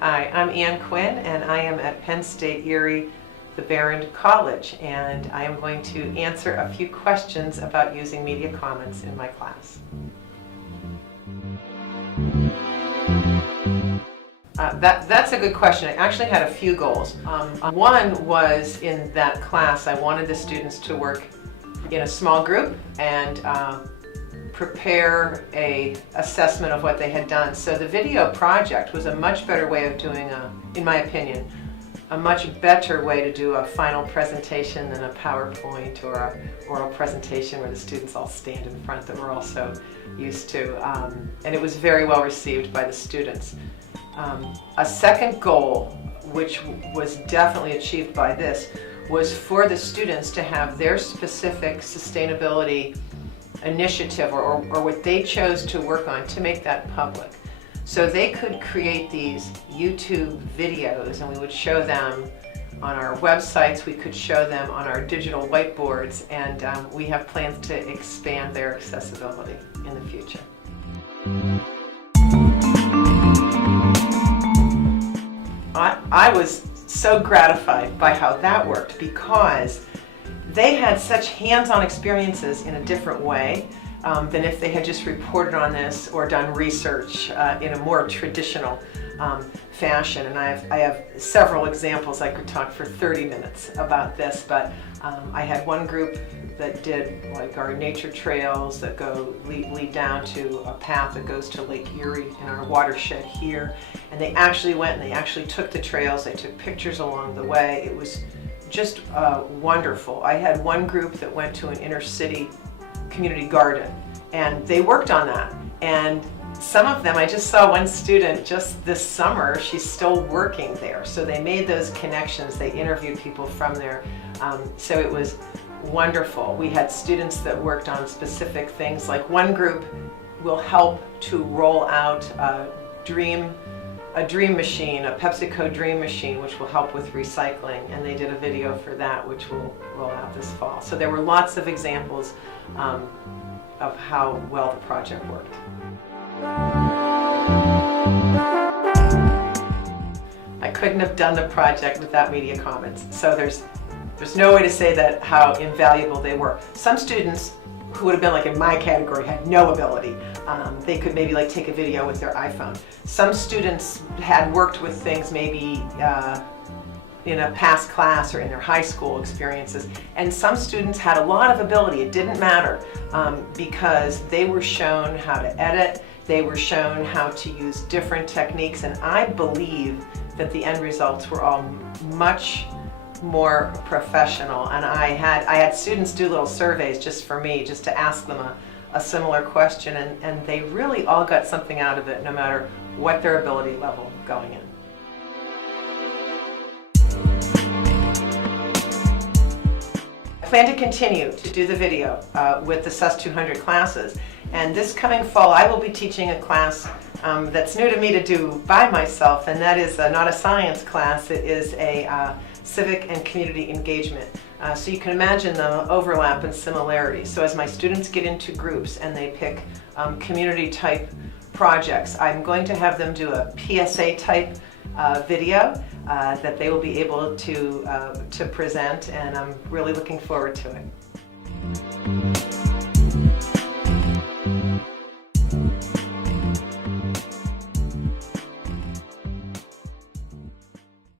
Hi, I'm Ann Quinn, and I am at Penn State Erie, the Barron College, and I am going to answer a few questions about using Media Commons in my class. That's a good question. I actually had a few goals. One was in that class, I wanted the students to work in a small group and prepare an assessment of what they had done. So the video project was a much better way of doing, in my opinion, a much better way to do a final presentation than a PowerPoint or an oral presentation where the students all stand in front that we're all so used to. And it was very well received by the students. A second goal, which was definitely achieved by this, was for the students to have their specific sustainability initiative or what they chose to work on, to make that public. So they could create these YouTube videos and we would show them on our websites, we could show them on our digital whiteboards, and we have plans to expand their accessibility in the future. I was so gratified by how that worked because they had such hands-on experiences in a different way than if they had just reported on this or done research in a more traditional fashion. And I have several examples. I could talk for 30 minutes about this, but I had one group that did like our nature trails that lead down to a path that goes to Lake Erie in our watershed here. And they actually went and they actually took the trails, they took pictures along the way. It was just wonderful. I had one group that went to an inner city community garden and they worked on that. And some of them, I just saw one student just this summer, she's still working there. So they made those connections, they interviewed people from there. So it was wonderful. We had students that worked on specific things, like one group will help to roll out a dream machine, a PepsiCo dream machine, which will help with recycling, and they did a video for that which will roll out this fall. So there were lots of examples of how well the project worked. I couldn't have done the project without Media Commons, so there's no way to say that how invaluable they were. Some students who would have been like in my category had no ability. They could maybe like take a video with their iPhone. Some students had worked with things maybe in a past class or in their high school experiences. And some students had a lot of ability. It didn't matter because they were shown how to edit, they were shown how to use different techniques, and I believe that the end results were all much more professional. And I had students do little surveys just for me, just to ask them a similar question, and they really all got something out of it, no matter what their ability level going in. I plan to continue to do the video with the SUST 200 classes, and this coming fall I will be teaching a class that's new to me to do by myself, and that is not a science class, it is a civic and community engagement. So you can imagine the overlap and similarities. So as my students get into groups and they pick community type projects, I'm going to have them do a PSA type video that they will be able to present, and I'm really looking forward to it.